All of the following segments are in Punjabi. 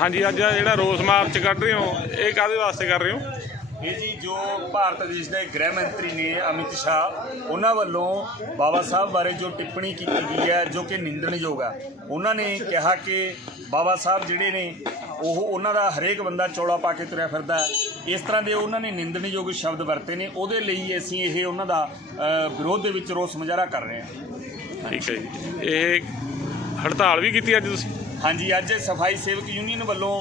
ਹਾਂਜੀ ਅੱਜ ਜਿਹੜਾ ਰੋਸ ਮਾਰਚ ਕੱਢ ਰਹੇ ਹੋ ਇਹ ਕਾਹਦੇ ਵਾਸਤੇ ਕਰ ਰਹੇ ਹੋ? ਇਹ ਜੀ ਜੋ ਭਾਰਤ ਦੇਸ਼ ਦੇ ਗ੍ਰਹਿ ਮੰਤਰੀ ਨੇ ਅਮਿਤ ਸ਼ਾਹ ਉਹਨਾਂ ਵੱਲੋਂ ਬਾਬਾ ਸਾਹਿਬ ਬਾਰੇ ਜੋ ਟਿੱਪਣੀ ਕੀਤੀ ਗਈ ਹੈ ਜੋ ਕਿ ਨਿੰਦਣਯੋਗ ਹੈ ਉਹਨਾਂ ਨੇ ਕਿਹਾ ਕਿ ਬਾਬਾ ਸਾਹਿਬ ਜਿਹੜੇ ਨੇ ਉਹ ਉਹਨਾਂ ਦਾ ਹਰੇਕ ਬੰਦਾ ਚੌੜਾ ਪਾ ਕੇ ਤੁਰਿਆ ਫਿਰਦਾ। ਇਸ ਤਰ੍ਹਾਂ ਦੇ ਉਹਨਾਂ ਨੇ ਨਿੰਦਣਯੋਗ ਸ਼ਬਦ ਵਰਤੇ ਨੇ ਉਹਦੇ ਲਈ ਅਸੀਂ ਇਹ ਉਹਨਾਂ ਦਾ ਵਿਰੋਧ ਦੇ ਵਿੱਚ ਰੋਸ ਮੁਜ਼ਾਹਰਾ ਕਰ ਰਹੇ ਹਾਂ। ਠੀਕ ਹੈ ਜੀ। ਇਹ ਹੜਤਾਲ ਵੀ ਕੀਤੀ ਅੱਜ ਤੁਸੀਂ? ਹਾਂਜੀ ਅੱਜ ਸਫ਼ਾਈ ਸੇਵਕ ਯੂਨੀਅਨ ਵੱਲੋਂ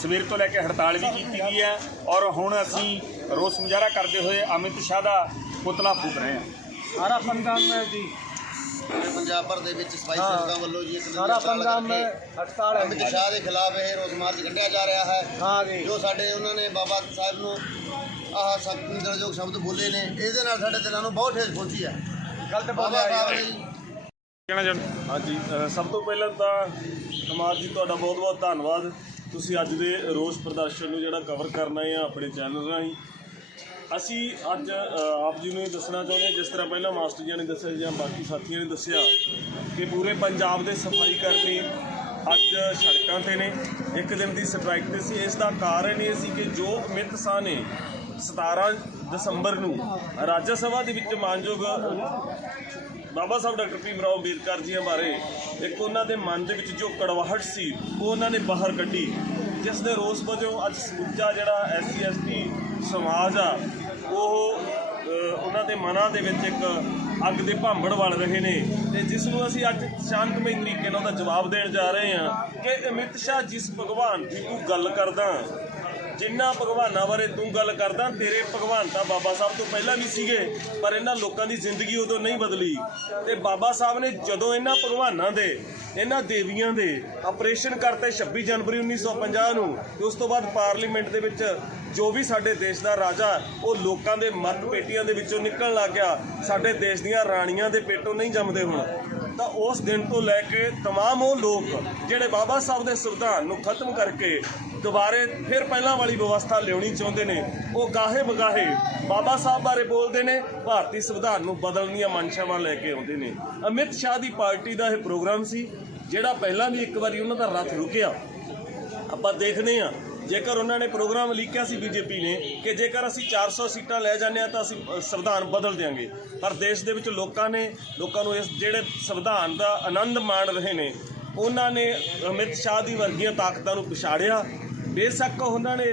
ਸਵੇਰ ਤੋਂ ਲੈ ਕੇ ਹੜਤਾਲ ਵੀ ਕੀਤੀ ਗਈ ਹੈ ਔਰ ਹੁਣ ਅਸੀਂ ਰੋਸ ਮੁਜ਼ਾਹਰਾ ਕਰਦੇ ਹੋਏ ਅਮਿਤ ਸ਼ਾਹ ਦਾ ਪੁਤਲਾ ਫੂਕ ਰਹੇ ਹਾਂ। ਸਾਰਾ ਪੰਗਾਮ ਹੈ ਜੀ। ਪੰਜਾਬ ਭਰ ਦੇ ਵਿੱਚ ਸਫ਼ਾਈ ਸੇਵਕਾਂ ਵੱਲੋਂ ਜੀ ਸਾਰਾ ਪੰਗਾਮ ਹੈ। ਹੜਤਾਲ ਹੈ ਅਮਿਤ ਸ਼ਾਹ ਦੇ ਖਿਲਾਫ ਇਹ ਰੋਸ ਮਾਰਚ ਕੱਢਿਆ ਜਾ ਰਿਹਾ ਹੈ। ਹਾਂ ਜੀ। ਜੋ ਸਾਡੇ ਉਹਨਾਂ ਨੇ ਬਾਬਾ ਸਾਹਿਬ ਨੂੰ ਆਹ ਸਤਿੰਦਰਯੋਗ ਸ਼ਬਦ ਬੋਲੇ ਨੇ ਇਹਦੇ ਨਾਲ ਸਾਡੇ ਦਿਲਾਂ ਨੂੰ ਬਹੁਤ ਠੇਸ ਪਹੁੰਚੀ ਹੈ। ਗਲਤ ਬਾਬਾ ਸਾਹਿਬ ਨੇ ਕਹਿਣਾ ਚਾਹੁੰਦੇ ਹਾਂਜੀ ਸਭ ਤੋਂ ਪਹਿਲਾਂ ਤਾਂ ਕੁਮਾਰ ਜੀ, ਤੁਹਾਡਾ ਬਹੁਤ-ਬਹੁਤ ਧੰਨਵਾਦ। ਤੁਸੀਂ ਅੱਜ ਦੇ ਰੋਸ ਪ੍ਰਦਰਸ਼ਨ ਨੂੰ ਜਿਹੜਾ ਕਵਰ ਕਰਨਾ ਹੈ ਆਪਣੇ ਚੈਨਲ ਰਾਹੀਂ। ਅਸੀਂ ਅੱਜ ਆਪ ਜੀ ਨੂੰ ਇਹ ਦੱਸਣਾ ਚਾਹੁੰਦੇ ਹਾਂ, ਜਿਸ ਤਰ੍ਹਾਂ ਪਹਿਲਾਂ ਮਾਸਟਰ ਜੀ ਨੇ ਦੱਸਿਆ ਜਾਂ ਬਾਕੀ ਸਾਥੀਆਂ ਨੇ ਦੱਸਿਆ, ਕਿ ਪੂਰੇ ਪੰਜਾਬ ਦੇ ਸਫ਼ਾਈ ਕਰਮੀ ਅੱਜ ਸੜਕਾਂ ਤੇ ਨੇ। ਇੱਕ ਦਿਨ ਦੀ ਸਟ੍ਰਾਈਕ ਤੇ ਸੀ। ਇਸ ਦਾ ਕਾਰਨ ਇਹ ਸੀ ਕਿ ਜੋ ਅਮਿਤ ਸ਼ਾਹ ਨੇ 17 ਦਸੰਬਰ ਨੂੰ ਰਾਜ ਸਭਾ ਦੇ ਵਿੱਚ ਮਾਨਯੋਗ ਬਾਬਾ ਸਾਹਿਬ ਡਾਕਟਰ ਭੀਮ ਰਾਓ ਅੰਬੇਦਕਰ ਜੀ ਬਾਰੇ ਇੱਕ ਉਹਨਾਂ ਦੇ ਮਨ ਦੇ ਵਿੱਚ ਜੋ ਕੜਵਾਹਟ ਸੀ, ਉਹ ਉਹਨਾਂ ਨੇ ਬਾਹਰ ਕੱਢੀ, ਜਿਸ ਦੇ ਰੋਸ ਵਜੋਂ ਅੱਜ ਸਮੁੱਚਾ ਜਿਹੜਾ ਐਸਸੀ, ਐਸਟੀ ਸਮਾਜ ਆ, ਉਹ ਉਹਨਾਂ ਦੇ ਮਨਾਂ ਦੇ ਵਿੱਚ ਇੱਕ ਅੱਗ ਦੇ ਭਾਂਬੜ ਵਲ ਰਹੇ ਨੇ ਤੇ ਜਿਸ ਨੂੰ ਅਸੀਂ ਅੱਜ ਸ਼ਾਂਤਮਈ ਤਰੀਕੇ ਨਾਲ ਉਹਦਾ ਜਵਾਬ ਦੇਣ ਜਾ ਰਹੇ ਹਾਂ ਕਿ ਅਮਿਤ ਸ਼ਾਹ ਜਿਸ ਭਗਵਾਨ ਦੀ ਤੂੰ ਗੱਲ ਕਰਦਾ ਜਿੰਨਾ ਭਗਵਾਨਾਂ ਬਾਰੇ ਤੂੰ ਗੱਲ ਕਰਦਾ, ਤੇਰੇ ਭਗਵਾਨ ਤਾਂ ਬਾਬਾ ਸਾਹਿਬ ਤੋਂ ਪਹਿਲਾਂ ਵੀ ਸੀਗੇ, ਪਰ ਇਹਨਾਂ ਲੋਕਾਂ ਦੀ ਜ਼ਿੰਦਗੀ ਉਦੋਂ ਨਹੀਂ ਬਦਲੀ। ਤੇ ਬਾਬਾ ਸਾਹਿਬ ਨੇ ਜਦੋਂ ਇਹਨਾਂ ਭਗਵਾਨਾਂ ਦੇ, ਇਹਨਾਂ ਦੇਵੀਆਂ ਦੇ ਆਪਰੇਸ਼ਨ ਕਰਤੇ 26 ਜਨਵਰੀ 1950 ਨੂੰ, ਤੇ ਉਸ ਤੋਂ ਬਾਅਦ ਪਾਰਲੀਮੈਂਟ ਦੇ ਵਿੱਚ ਜੋ ਵੀ ਸਾਡੇ ਦੇਸ਼ ਦਾ ਰਾਜਾ, ਉਹ ਲੋਕਾਂ ਦੇ ਮਤ ਪੇਟੀਆਂ ਦੇ ਵਿੱਚੋਂ ਨਿਕਲਣ ਲੱਗ ਗਿਆ। ਸਾਡੇ ਦੇਸ਼ ਦੀਆਂ ਰਾਣੀਆਂ ਦੇ ਪੇਟੋਂ ਨਹੀਂ ਜੰਮਦੇ ਹੁਣ। ਤਾਂ ਉਸ ਦਿਨ ਤੋਂ ਲੈ ਕੇ तमाम ਉਹ ਲੋਕ ਜਿਹੜੇ ਬਾਬਾ ਸਾਹਿਬ ਦੇ ਸੰਵਿਧਾਨ ਨੂੰ ਖਤਮ ਕਰਕੇ ਦੁਬਾਰੇ ਫਿਰ ਪਹਿਲਾਂ ਵਾਲੀ ਵਿਵਸਥਾ ਲਿਆਉਣੀ ਚਾਹੁੰਦੇ ਨੇ ਉਹ ਗਾਹੇ ਬਗਾਹੇ ਬਾਬਾ ਸਾਹਿਬ ਬਾਰੇ ਬੋਲਦੇ ਨੇ ਭਾਰਤੀ ਸੰਵਿਧਾਨ ਨੂੰ ਬਦਲਣ ਦੀਆਂ ਮਨਸ਼ਾਵਾਂ ਲੈ ਕੇ ਆਉਂਦੇ ਨੇ ਅਮਿਤ ਸ਼ਾਹ ਦੀ ਪਾਰਟੀ ਦਾ ਇਹ ਪ੍ਰੋਗਰਾਮ ਸੀ ਜਿਹੜਾ ਪਹਿਲਾਂ ਵੀ ਇੱਕ ਵਾਰੀ ਉਹਨਾਂ ਦਾ ਰੱਥ ਰੁਕਿਆ ਆਪਾਂ ਦੇਖਦੇ ਹਾਂ ਜੇਕਰ ਉਹਨਾਂ ਨੇ ਪ੍ਰੋਗਰਾਮ ਲਿਖਿਆ ਸੀ ਬੀਜੇਪੀ ਨੇ ਕਿ ਜੇਕਰ ਅਸੀਂ 400 ਸੀਟਾਂ ਲੈ ਜਾਂਦੇ ਹਾਂ ਤਾਂ ਅਸੀਂ ਸੰਵਿਧਾਨ ਬਦਲ ਦਿਆਂਗੇ। ਪਰ ਦੇਸ਼ ਦੇ ਵਿੱਚ ਲੋਕਾਂ ਨੇ, ਲੋਕਾਂ ਨੂੰ ਇਸ ਜਿਹੜੇ ਸੰਵਿਧਾਨ ਦਾ ਆਨੰਦ ਮਾਣ ਰਹੇ ਨੇ, ਉਹਨਾਂ ਨੇ ਅਮਿਤ ਸ਼ਾਹ ਦੀ ਵਰਗੀਆਂ ਤਾਕਤਾਂ ਨੂੰ ਪਛਾੜਿਆ। ਬੇਸ਼ੱਕ ਉਹਨਾਂ ਨੇ,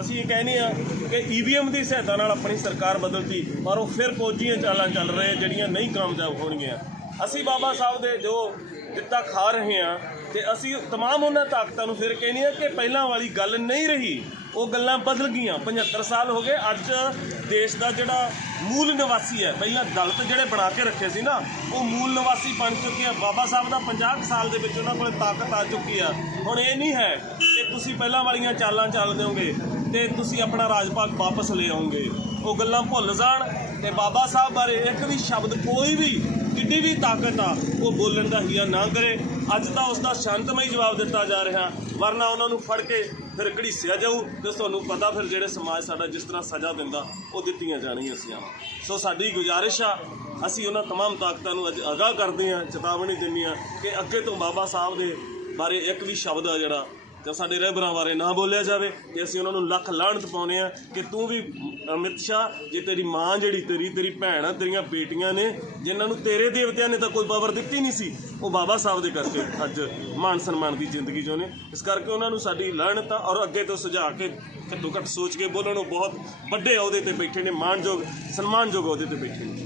ਅਸੀਂ ਇਹ ਕਹਿੰਦੇ ਆ ਕਿ ਈਵੀਐਮ ਦੀ ਸਹਾਇਤਾ ਨਾਲ ਆਪਣੀ ਸਰਕਾਰ ਬਦਲਤੀ, ਪਰ ਉਹ ਫਿਰ ਫੌਜੀਆਂ ਚਾਲਾਂ ਚੱਲ ਰਹੇ, ਜਿਹੜੀਆਂ ਨਹੀਂ ਕਾਮਯਾਬ ਹੋਣਗੀਆਂ। ਅਸੀਂ ਬਾਬਾ ਸਾਹਿਬ ਦੇ ਜੋ ਦਿੱਤਾ ਖਾ ਰਹੇ ਹਾਂ ਤੇ ਅਸੀਂ तमाम ਉਹਨਾਂ ਤਾਕਤਾਂ ਨੂੰ ਫਿਰ ਕਹਿੰਦੇ ਆ ਕਿ ਪਹਿਲਾਂ ਵਾਲੀ ਗੱਲ ਨਹੀਂ ਰਹੀ ਉਹ ਗੱਲਾਂ ਬਦਲ ਗਈਆਂ 75 ਸਾਲ ਹੋ ਗਏ ਅੱਜ ਦੇਸ਼ ਦਾ ਜਿਹੜਾ ਮੂਲ ਨਿਵਾਸੀ ਹੈ ਪਹਿਲਾਂ ਦਲਿਤ ਜਿਹੜੇ ਬਣਾ ਕੇ ਰੱਖੇ ਸੀ ਨਾ ਉਹ ਮੂਲ ਨਿਵਾਸੀ ਬਣ ਚੁੱਕੇ ਆ ਬਾਬਾ ਸਾਹਿਬ ਦਾ 50 ਕੁ ਸਾਲ ਦੇ ਵਿੱਚ ਉਹਨਾਂ ਕੋਲ ਤਾਕਤ ਆ ਚੁੱਕੀ ਆ ਹੁਣ ਇਹ ਨਹੀਂ ਹੈ ਕਿ ਤੁਸੀਂ ਪਹਿਲਾਂ ਵਾਲੀਆਂ ਚਾਲਾਂ ਚੱਲ ਦਿਓਗੇ ਤੇ ਤੁਸੀਂ ਆਪਣਾ ਰਾਜ ਭਾਗ ਵਾਪਸ ਲੈ ਆਓਗੇ ਉਹ ਗੱਲਾਂ ਭੁੱਲ ਜਾਣ ਤੇ ਬਾਬਾ ਸਾਹਿਬ ਬਾਰੇ ਇੱਕ ਵੀ ਸ਼ਬਦ ਕੋਈ ਵੀ ਕਿੱਡੀ ਵੀ ਤਾਕਤ ਆ ਉਹ ਬੋਲਣ ਦਾ ਹੀਆ ਨਾ ਕਰੇ ਅੱਜ ਤਾਂ ਉਸ ਦਾ ਸ਼ਾਂਤਮਈ ਜਵਾਬ ਦਿੱਤਾ ਜਾ ਰਿਹਾ ਵਰਨਾ ਉਹਨਾਂ ਨੂੰ ਫੜ ਕੇ ਫਿਰ ਘੜੀਸਿਆ ਜਾਊ ਤੇ ਤੁਹਾਨੂੰ ਪਤਾ ਫਿਰ ਜਿਹੜੇ ਸਮਾਜ ਸਾਡਾ ਜਿਸ ਤਰ੍ਹਾਂ ਸਜ਼ਾ ਦਿੰਦਾ ਉਹ ਦਿੱਤੀਆਂ ਜਾਣਗੀਆਂ ਸੀ ਸੋ ਸਾਡੀ ਗੁਜ਼ਾਰਿਸ਼ ਆ ਅਸੀਂ ਉਹਨਾਂ तमाम ਤਾਕਤਾਂ ਨੂੰ ਅੱਜ ਅਗਾਹ ਕਰਦੇ ਹਾਂ ਚੇਤਾਵਨੀ ਦਿੰਦੇ ਹਾਂ ਕਿ ਅੱਗੇ ਤੋਂ ਬਾਬਾ ਸਾਹਿਬ ਦੇ ਬਾਰੇ ਇੱਕ ਵੀ ਸ਼ਬਦ ਆ ਜਿਹੜਾ ਤੇ ਸਾਡੇ ਰਹਿਬਰਾਂ ਬਾਰੇ ਨਾ ਬੋਲਿਆ ਜਾਵੇ ਤੇ ਅਸੀਂ ਉਹਨਾਂ ਨੂੰ ਲੱਖ ਲਾਹਣਤ ਪਾਉਨੇ ਆ ਕਿ ਤੂੰ ਵੀ ਅਮਿਤ ਸ਼ਾਹ, ਜੇ ਤੇਰੀ ਮਾਂ ਜਿਹੜੀ ਤੇਰੀ ਤੇਰੀ ਭੈਣ ਆ, ਤੇਰੀਆਂ ਬੇਟੀਆਂ ਨੇ, ਜਿਨ੍ਹਾਂ ਨੂੰ ਤੇਰੇ ਦੇਵਤਿਆਂ ਨੇ ਤਾਂ ਕੋਈ ਪਾਵਰ ਦਿੱਤੀ ਨਹੀਂ ਸੀ, ਉਹ ਬਾਬਾ ਸਾਹਿਬ ਦੇ ਕਰਕੇ ਅੱਜ ਮਾਨ ਸਨਮਾਨ ਦੀ ਜ਼ਿੰਦਗੀ ਜਿਉਨੇ ਇਸ ਕਰਕੇ ਉਹਨਾਂ ਨੂੰ ਸਾਡੀ ਲਾਹਣਤ ਆ ਔਰ ਅੱਗੇ ਤੋਂ ਸੁਝਾ ਕੇ ਘੱਟੋ ਘੱਟ ਸੋਚ ਕੇ ਬੋਲਣ, ਉਹ ਬਹੁਤ ਵੱਡੇ ਅਹੁਦੇ ਤੇ ਬੈਠੇ ਨੇ ਮਾਣਯੋਗ ਸਨਮਾਨਯੋਗ ਅਹੁਦੇ ਤੇ ਬੈਠੇ ਨੇ।